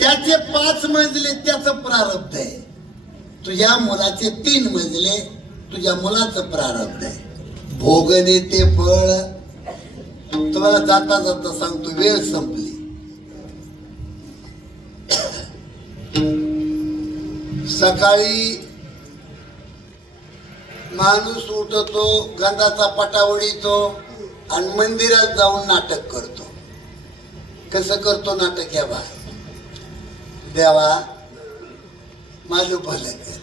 त्याचे 5 मजले त्याचं प्रारब्ध आहे, तुझ्या मुलाचे 3 मजले तुझ्या मुलाचं प्रारब्ध आहे. भोगणे ते फळ. तुम्हाला जाता जाता सांगतो, वेळ संपली. सकाळी माणूस उठतो, गंधाचा पटा उडीतो आणि मंदिरात जाऊन नाटक करतो. कसं करतो नाटक? या बा, देवा माझं भलं कर.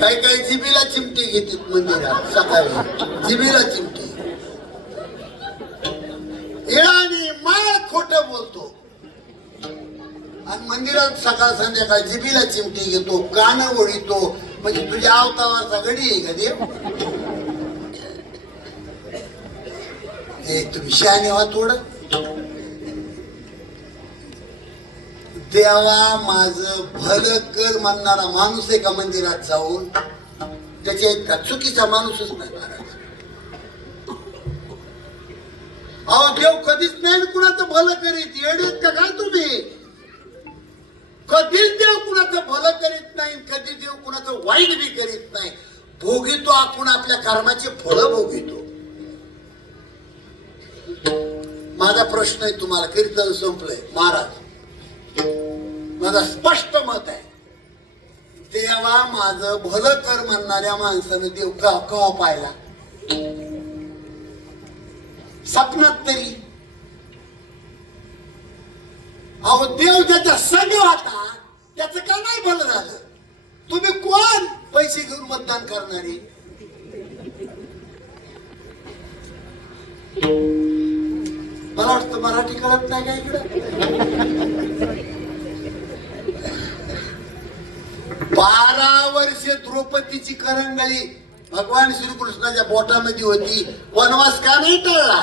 काही काही जिबीला चिमटी घेतात मंदिरात सकाळी, जिबीला चिमटी. येळाने माळ खोट बोलतो आणि मंदिरात सकाळ संध्याकाळ जिबीला चिमटी घेतो, कान ओढितो. म्हणजे तुझ्या अवताराचा गडी आहे का देव? हे तुम्ही शहाणे व्हा थोडं. देवा माझं भलं कर म्हणणारा माणूस आहे का मंदिरात जाऊन? त्याच्या इतका चुकीचा माणूसच नाही महाराज. अहो देव कधीच नाही कुणाचं भलं करीत. येडीत का काय तुम्ही? कधीच देव कुणाचं भलं करीत नाही, कधी देव कुणाचं वाईट बी करीत नाही. भोगितो आपण आपल्या कर्माचे फळ भोगितो. माझा प्रश्न आहे तुम्हाला, कीर्तन संपलंय महाराज, माझं स्पष्ट मत आहे, देवा माझं भलं कर म्हणणाऱ्या माणसानं देव का पाहिला? स्वप्नात तरी. अहो देव ज्याच्या संग होता त्याचं का नाही भलं झालं? तुम्ही कोण पैसे घेऊन मतदान करणारे? मला वाटतं मराठी कळत नाही का इकडं? 12 वर्षे द्रौपदीची करंगळी भगवान श्रीकृष्णाच्या बोटामध्ये होती. वनवास का नाही टळला?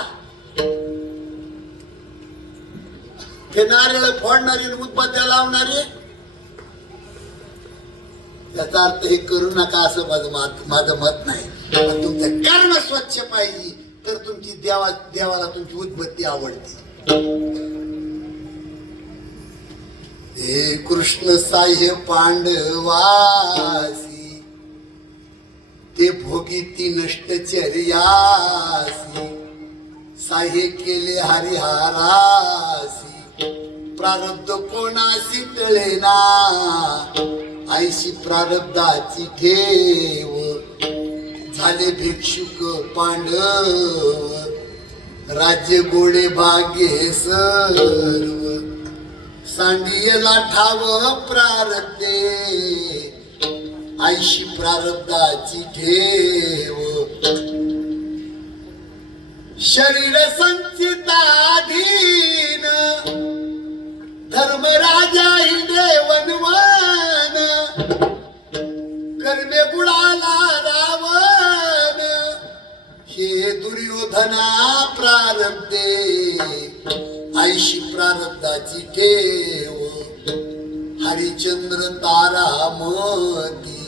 हे नारळ फोडणारे, उदबत्त्या लावणारे. त्याचा अर्थ हे करू नका असं माझं मत नाही. पण तुमचं कर्म स्वच्छ पाहिजे तर तुमची देवाला तुमची उदबत्ती आवडते. हे कृष्ण साह्य पांडवासी ते भोगीती नष्टचर्यासी साह्य केले हरिहारासी प्रारब्ध कोणासी टळेना ऐशी प्रारब्धाची ठेव झाले भिक्षुक पांडव राज्य गोडे भाग्ये सर्व सांडियला ठाव प्रारब्धे ऐशी प्रारब्धाची ठेव शरीर संचिताधीन धर्मराजा हिंडे वनवन कर्मे बुडाला रावण हे दुर्योधना प्रारब्धे ऐशी प्रारब्धाची ठेव हरिचंद्र तारामती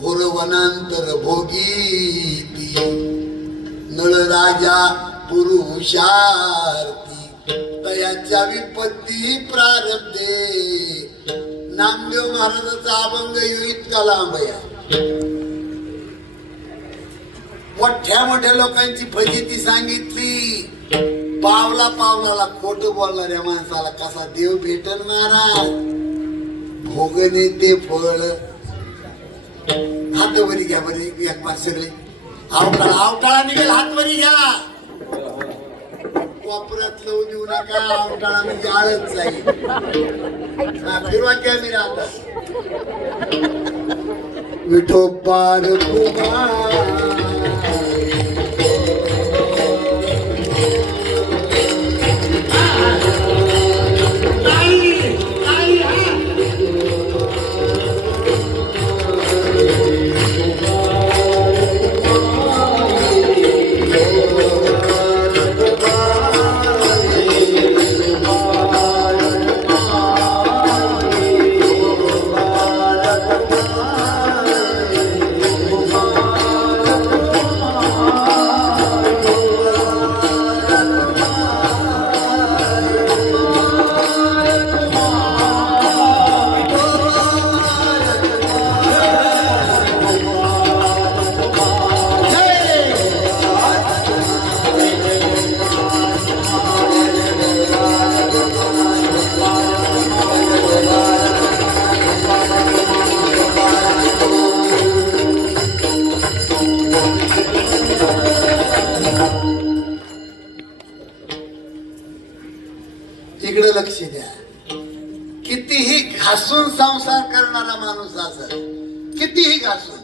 घोर वनांतर भोगीती नळ राजा पुरुषार्थी तयाच्या विपत्ती प्रारब्धे. नामदेव महाराजाचा अभंग इतका लांब आहे. मोठ्या मोठ्या लोकांची फजिती सांगितली. पावला पावलाला खोट बोलणाऱ्या माणसाला कसा देव भेटल महाराज? भोगणे ते फळ. हात वरी घ्या बरे एक पाच सगळे. आवटाळा निघेल, हात वरी घ्या. कोपऱ्यात लवू देऊ नका, आवटाळा म्हणजे आळच जाईल. फिरवा कॅमेरा आता. विठोबार कुमार इकडे लक्ष द्या. कितीही घासून संसार करणारा माणूस असेल, कितीही घासून,